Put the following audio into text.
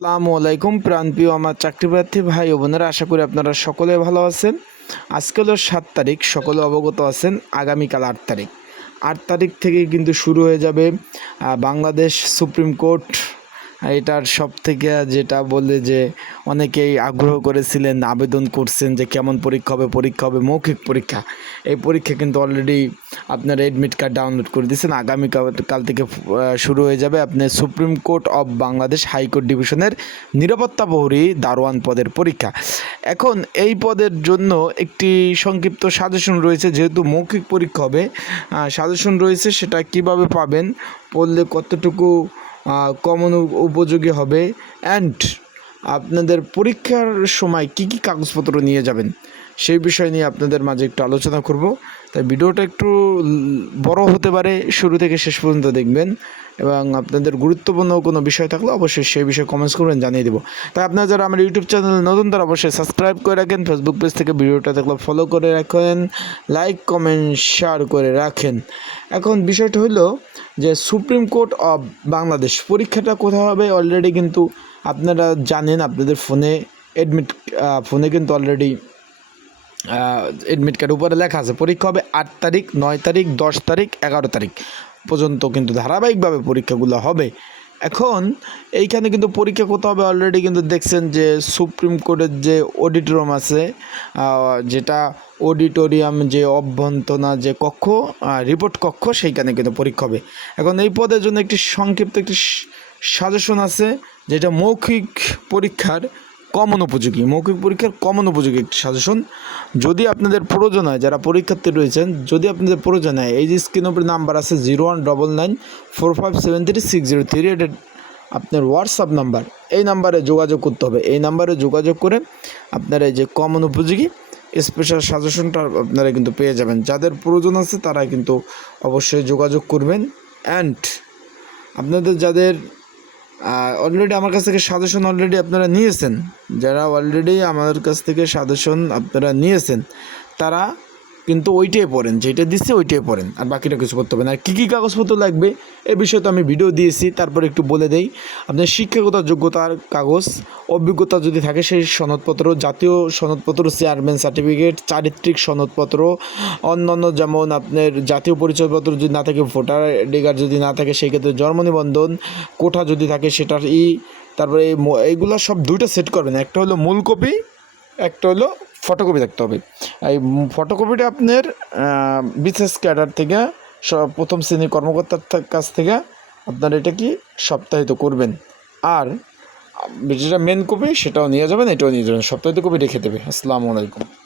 আসসালামু আলাইকুম, প্রাণপ্রিয় আমার চাকরি প্রার্থী ভাই ও বোনেরা, আশা করি আপনারা সকলে ভালো আছেন। আজকে হলো সাত তারিখ, সকলে অবগত আছেন, আগামীকাল আট তারিখ। আট তারিখ থেকে কিন্তু শুরু হয়ে যাবে বাংলাদেশ সুপ্রিম কোর্ট। এটার সব থেকে যেটা বলে যে অনেকেই আগ্রহ করেছিলেন, আবেদন করছেন যে কেমন পরীক্ষা হবে পরীক্ষা হবে, মৌখিক পরীক্ষা। এই পরীক্ষা কিন্তু অলরেডি আপনার এডমিট কার্ড ডাউনলোড করে দিয়েছেন। আগামীকাল কাল থেকে শুরু হয়ে যাবে আপনার supreme court of Bangladesh high court ডিভিশনের নিরাপত্তা প্রহরী দারোয়ান পদের পরীক্ষা। এখন এই পদের জন্য একটি সংক্ষিপ্ত সাজেশন রয়েছে, যেহেতু মৌখিক পরীক্ষা হবে সাজেশন রয়েছে সেটা কীভাবে পাবেন পড়লে কতটুকু কমন উপযোগী হবে অ্যান্ড আপনাদের পরীক্ষার সময় কি কি কাগজপত্র নিয়ে যাবেন। সেই বিষয় নিয়ে আপনাদের মাঝে একটু আলোচনা করব। তাই ভিডিওটা একটু বড় হতে পারে, শুরু থেকে শেষ পর্যন্ত দেখবেন এবং আপনাদের গুরুত্বপূর্ণ কোনো বিষয় থাকলে অবশ্যই সেই বিষয়ে কমেন্টস করবেন, জানিয়ে দেবো। তাই আপনারা যারা আমার ইউটিউব চ্যানেল নতুন, তারা অবশ্যই সাবস্ক্রাইব করে রাখেন ফেসবুক পেজ থেকে ভিডিওটা দেখলে ফলো করে রাখেন লাইক কমেন্ট শেয়ার করে রাখেন। এখন বিষয়টা হলো যে সুপ্রিম কোর্ট অফ বাংলাদেশ পরীক্ষাটা কোথায় হবে? অলরেডি কিন্তু আপনারা জানেন, আপনাদের ফোনে অ্যাডমিট ফোনে কিন্তু অলরেডি এডমিট কার্ড উপরে লেখা আছে, পরীক্ষা হবে আট তারিখ, নয় তারিখ, দশ তারিখ, এগারো তারিখ পর্যন্ত কিন্তু ধারাবাহিকভাবে পরীক্ষাগুলো হবে। এখন এইখানে কিন্তু পরীক্ষা করতে হবে অলরেডি কিন্তু দেখছেন যে সুপ্রিম কোর্টের যে অডিটোরিয়াম আছে যেটা অডিটোরিয়াম যে অভ্যন্তনা যে কক্ষ রিপোর্ট কক্ষ, সেইখানে কিন্তু পরীক্ষা হবে। এখন এই পদের জন্য একটি সংক্ষিপ্ত একটি সাজেশন আছে, যেটা মৌখিক পরীক্ষার কমন উপযোগী, মৌখিক পরীক্ষার কমন উপযোগী একটি সাজেশন যদি আপনাদের প্রয়োজন হয় যারা পরীক্ষার্থী রয়েছেন, যদি আপনাদের প্রয়োজন হয় এই যে স্ক্রিন উপরে নাম্বার আছে zero one double nine four five seven three six zero three এটা আপনার হোয়াটসঅ্যাপ নাম্বার এই নাম্বারে যোগাযোগ করতে হবে। এই নাম্বারে যোগাযোগ করে আপনারা এই যে কমন উপযোগী স্পেশাল সাজেশনটা আপনারা কিন্তু পেয়ে যাবেন। যাদের প্রয়োজন আছে তারা কিন্তু অবশ্যই যোগাযোগ করবেন। অ্যান্ড আপনাদের যাদের অলরেডি আমার কাছ থেকে সাজেশন অলরেডি আপনারা নিয়েছেন। যারা অলরেডি আমাদের কাছ থেকে সাজেশন আপনারা নিয়েছেন, তারা কিন্তু ওইটাই পড়েন, যেটা দিচ্ছে ওইটাই পড়েন, আর বাকিটা কিছু করতে হবে না। আর কী কী কাগজপত্র লাগবে, এ বিষয়ে তো আমি ভিডিও দিয়েছি, তারপরে একটু বলে দেই। আপনার শিক্ষাগত যোগ্যতার কাগজ, অভিজ্ঞতা যদি থাকে সেই সনদপত্র, জাতীয় সনদপত্র চেয়ারম্যান সার্টিফিকেট চারিত্রিক সনদপত্র, অন্যান্য যেমন আপনার জাতীয় পরিচয়পত্র যদি না থাকে, ভোটার কার্ড যদি না থাকে, সেই ক্ষেত্রে জন্ম নিবন্ধন, কোঠা যদি থাকে সেটার ই, তারপরে এইগুলো সব দুইটা সেট করবেন। একটা হলো মূল কপি একটা হলো ফটোকপি থাকতে হবে। এই ফটোকপিটা আপনার বিশেষ ক্যাডার থেকে প্রথম শ্রেণির কর্মকর্তার কাছ থেকে আপনার এটা কি সপ্তাহিত করবেন। আর যেটা মেন কপি সেটাও নিয়ে যাবেন, এটাও নিয়ে যাবেন, সপ্তাহিত কপি রেখে দেবে। আসসালামু আলাইকুম।